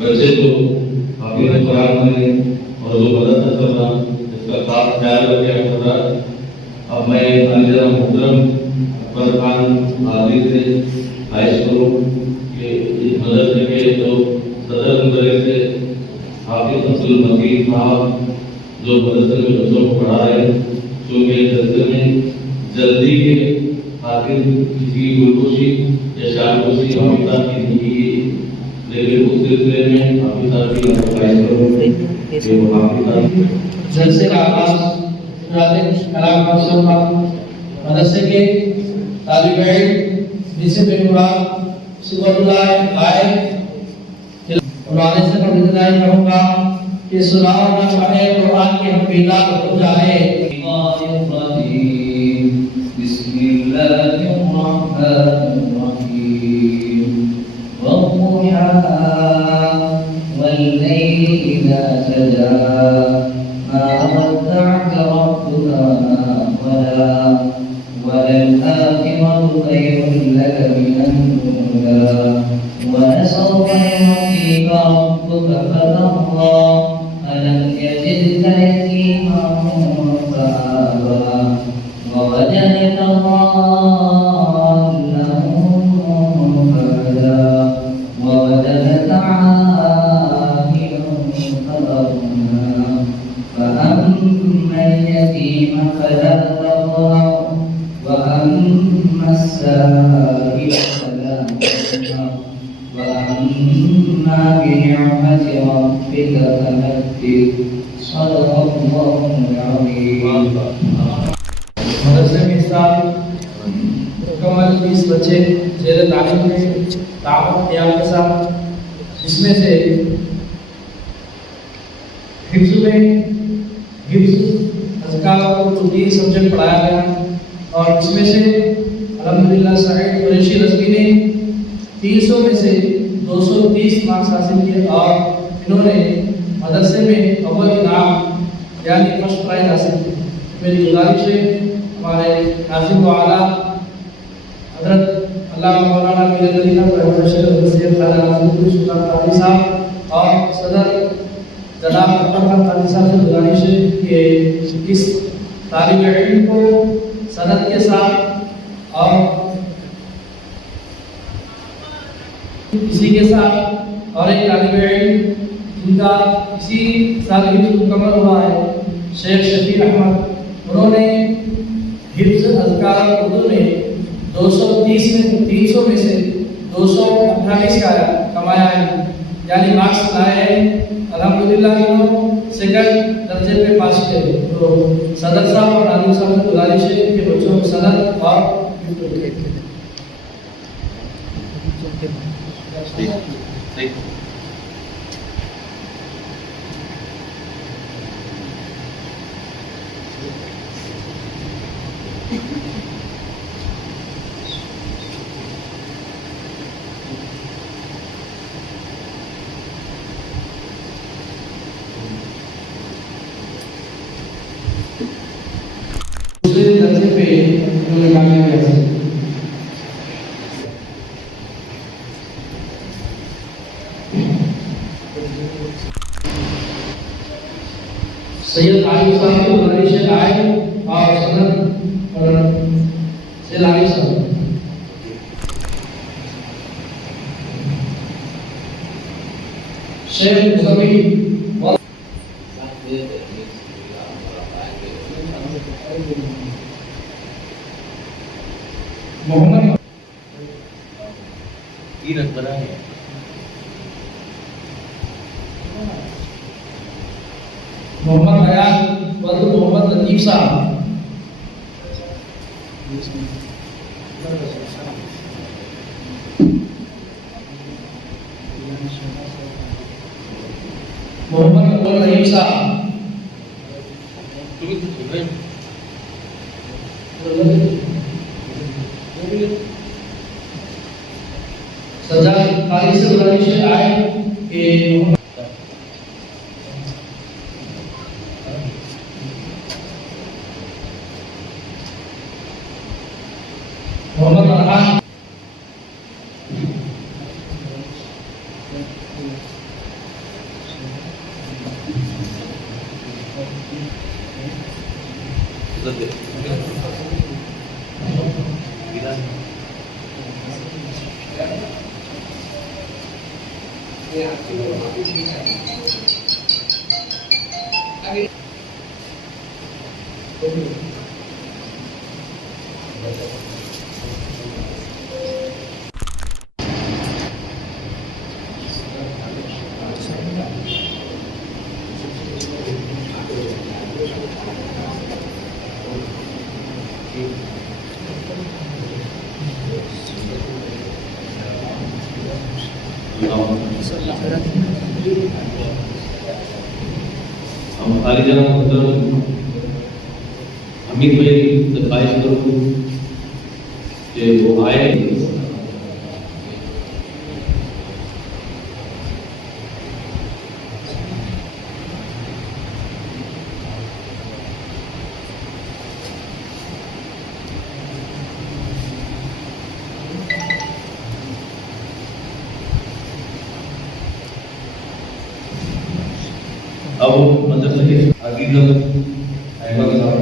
बच्चे जो हाफिज़ कुरान में और जो मदरसा चल रहा इसका खास ख्याल रखे हमारा। अब मैं अलीजरा मुहतरम अकबर खान आदि से हाई स्कूल के इस मदरसे के जो सदर मुदर्रिस से हाफिज़ अब्दुल मजीद साहब जो मदरसे में बच्चों को पढ़ा रहे हैं, चूँकि दरसे में जल्दी के खातिर किसी की गुलगोशी या शानगोशी हाफिज़ा की नहीं की, लेकिन उस सिलसिले में हाफिज़ा की अडवाइस करूँगा कि वो हाफिज़ा जलसे का आगाज कलाम माशाअल्लाह मदरसे के तालिब इल्म जिसे बेनुराद सुबह आए उन्होंने से मैं कहूँगा कि सुनाओ ना पढ़े कुरान के हफीज़ा हो जाए। ولسوف يعطيك ربك فترضى ألم يجدك يتيما فآوى ووجدك ضالا فهدى ووجدك عائلا فأغنى فأما اليتيم فلا تقهر وأما السائل فلا تنهر وأما بنعمة ربك فحدث صدق الله العظيم। मदरसे में मुकम्मल 20 बच्चे ज़ेर तालीम में दावत ख्याल के साथ, जिसमें से हिफ्ज़ में अज़कार को 3 सब्जेक्ट पढ़ाया गया और इसमें से अल्हम्दुलिल्लाह सईद कुरैशी रज़वी ने 300 में से 230 मार्क्स हासिल किए और इन्होंने मदरसे में अव्वल इनाम यानी फर्स्ट प्राइज हासिल किया। मेरी गुजारिश है हमारे नाज़िम व आला हज़रत अल्लामा मौलाना मीर मदीना प्रोफेसर सैयद खाजा नाज़िमुद्दीन सुल्तान कादरी साहब और सदर जनाब अकबर खान कादरी साहब से गुजारिश है कि इस तालिब इल्म को सनद के साथ और इसी के साथ और एक तालिब इल्म जिनका इसी साल हिफ्ज़ मुकम्मल हुआ है, शेख शफी अहमद, उन्होंने हिफ्ज़ अज़कार उर्दू में 230 में 300 में से 228 का कमाया है, यानी मार्क्स लाए हैं। अल्हम्दुलिल्लाह इन्होंने सेकंड दर्जे पे पास किए। तो सदर साहब और नाज़िम साहब से गुजारिश है कि बच्चों को सनद और दूसरे दर्जे पे उन्होंने कामयाबी हासिल की। सैयद आलिम साहब की गुजारिश है आए और सनद और सैयद आलिम साहब शेख मुसवी मोहम्मद मोहम्मद हयात वज़ीर मोहम्मद लतीफ़ साहब मोहम्मद अब्दुल रहीम साहब सजाद कारी से गुजारिश आए कि मोहम्मद अरहान हम खालिदा मुहतरम हमीद भाई से ख्वाहिश करूँ कि वो आए अब मदरसे के अजीज अहमद साहब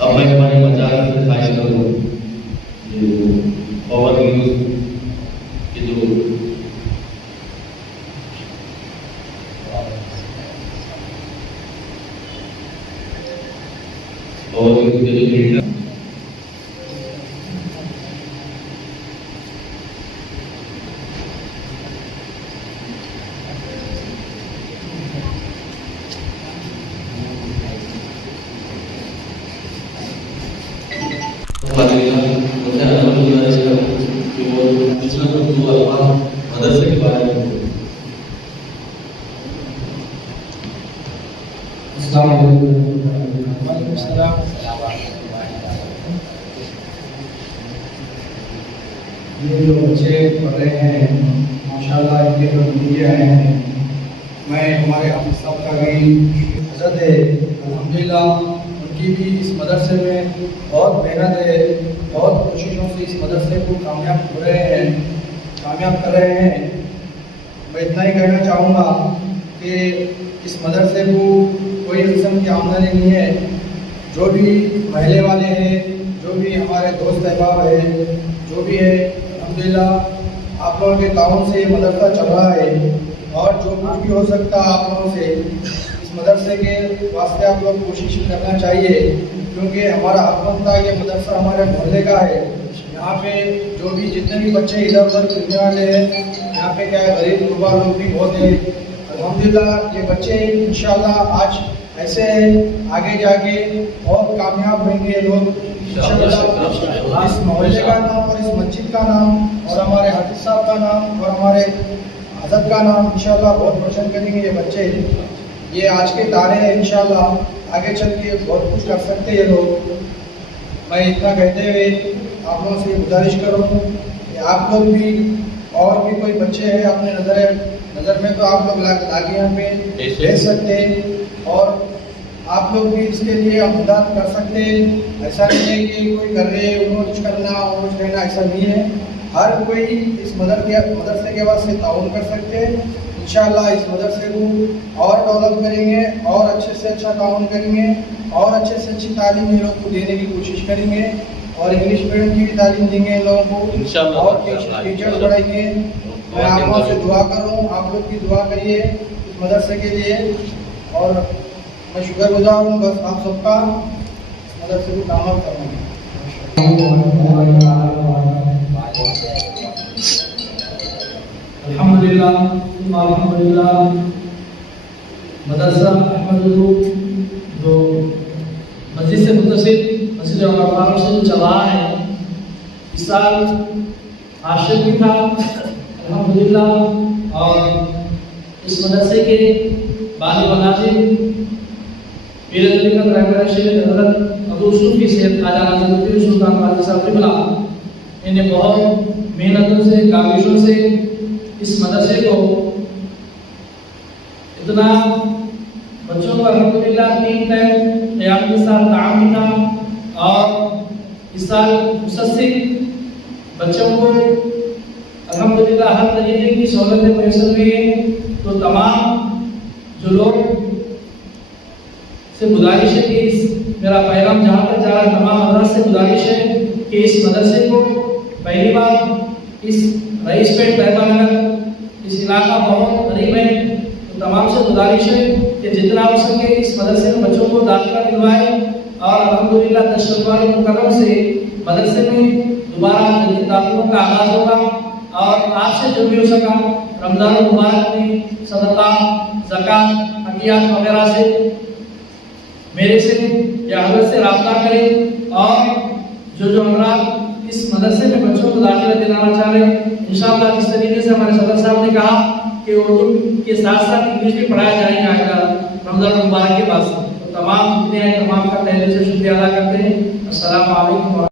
अब मैं हमारे मजाक से ख्वाहिश करूँ ओवर न्यूज के जो लीडर मदरसे के बारे में ये जो बच्चे पढ़ रहे हैं माशाल्लाह इनके जो नतीजे आए हैं मैं हमारे हाफिज साहब का भी हजरत है अल्हम्दुलिल्लाह उनकी भी इस मदरसे में बहुत मेहनत है बहुत कोशिशों से इस मदरसे को कामयाब हो रहे हैं कामयाब कर रहे हैं। मैं इतना ही कहना चाहूँगा कि इस मदरसे को कोई किस्म की आमदनी नहीं है। जो भी महल्ले वाले हैं जो भी हमारे दोस्त अहबाब है जो भी है अल्हम्दुलिल्लाह आप लोगों के ताउन से ये मदरसा चल रहा है और जो कुछ भी हो सकता है आप लोगों से इस मदरसे के वास्ते आप लोग कोशिश करना चाहिए क्योंकि हमारा हक बनता है ये मदरसा हमारे मोहल्ले का है। यहाँ पे जो भी जितने भी बच्चे इधर उधर फिरने वाले हैं यहाँ पे क्या है गरीब गुरबा लोग भी बहुत हैं। अल्हम्दुलिल्लाह ये बच्चे इंशाल्लाह आज ऐसे आगे जाके और कामयाब होंगे ये लोग इंशाल्लाह। इस मोहल्ले का नाम और इस मस्जिद का नाम और हमारे हाफिज साहब का नाम और हमारे हजरत का नाम इंशाल्लाह बहुत रोशन करेंगे ये बच्चे। ये आज के तारे हैं इंशाल्लाह आगे चल के बहुत कुछ कर सकते हैं ये लोग। मैं इतना कहते हुए आप लोगों से गुजारिश करूँ कि आप लोग भी और भी कोई बच्चे हैं अपने नज़र में तो आप लोग लाके यहाँ पे भेज सकते हैं और आप लोग भी इसके लिए मदद कर सकते हैं। ऐसा नहीं है कि कोई कर रहे उन्होंने कुछ करना और कुछ कहना, ऐसा नहीं है। हर कोई इस मदरसे के वास्ते ताउन कर सकते हैं। इंशाल्लाह इस मदरसे को और डेवलप करेंगे और अच्छे से अच्छा ताउन करेंगे और अच्छे से अच्छी तालीम इन लोगों को देने की कोशिश करेंगे और इंग्लिश मीडियम की भी तालीम देंगे इन लोगों को इंशाल्लाह और टीचर्स बढ़ाएंगे। मैं आप लोगों से दुआ करूँ, आप लोग भी दुआ करिए इस मदरसे के लिए और मैं शुक्रगुजार हूँ बस आप सबका इस मदरसे को कामयाब करने अल्हम्दुलिल्लाह मदरसा अहमदुल्लाह जो मस्जिद से मुतसिल मस्जिद उमर फारूक से जो चला है, इस साल आशिक भी था अल्हम्दुलिल्लाह। और इस मदरसे के बानी वनाजिम पीर तरीक़त रहबर शेख हज़रत अबू सूफी सैयद ख्वाजा नाज़िमुद्दीन सुल्तान क़ादी साहब क़िबला, इन्हें बहुत मेहनतों से काविशों से इस मदरसे को इतना बच्चों को अल्हम्दुलिल्लाह 3 टाइम क़याम के साथ काम भी था। और इस साल मुसस्सिल बच्चों को अल्हम्दुलिल्लाह हर तरीके की सहूलतें मैसर हुई है। तो तमाम जो लोग से गुजारिश है कि इस मेरा पैगाम जहाँ तक जा रहा है, तमाम हज़रात से गुजारिश है कि इस मदरसे को पहली बार इस रईसपेट तहबानगर इस इलाका बहुत गरीब है, तो तमाम से गुजारिश है कि जितना हो सके इस मदरसे में बच्चों को दाखिला दिलवाए। और अल्हम्दुलिल्लाह तशरीफ़ मुकर्रम से मदरसे में दोबारा दाखिलों का आगाज़ होगा। और आपसे जो भी हो सका रमज़ान मुबारक में सदका ज़कात हदियात वगैरह से मेरे से या हज़रत से रब्ता करें। और जो हमारा इस मदरसे में बच्चों को दाखिला दिलाना चाह रहे हैं, इंशाअल्लाह जिस तरीके से हमारे सदर साहब ने कहा कि उर्दू के साथ साथ इंग्लिश भी पढ़ाया जाएगा आएगा रमज़ान मुबारक के बाद। तो तमाम जितने हैं तमाम का पहले से शुक्रिया अदा करते हैं। अस्सलाम वालेकुम।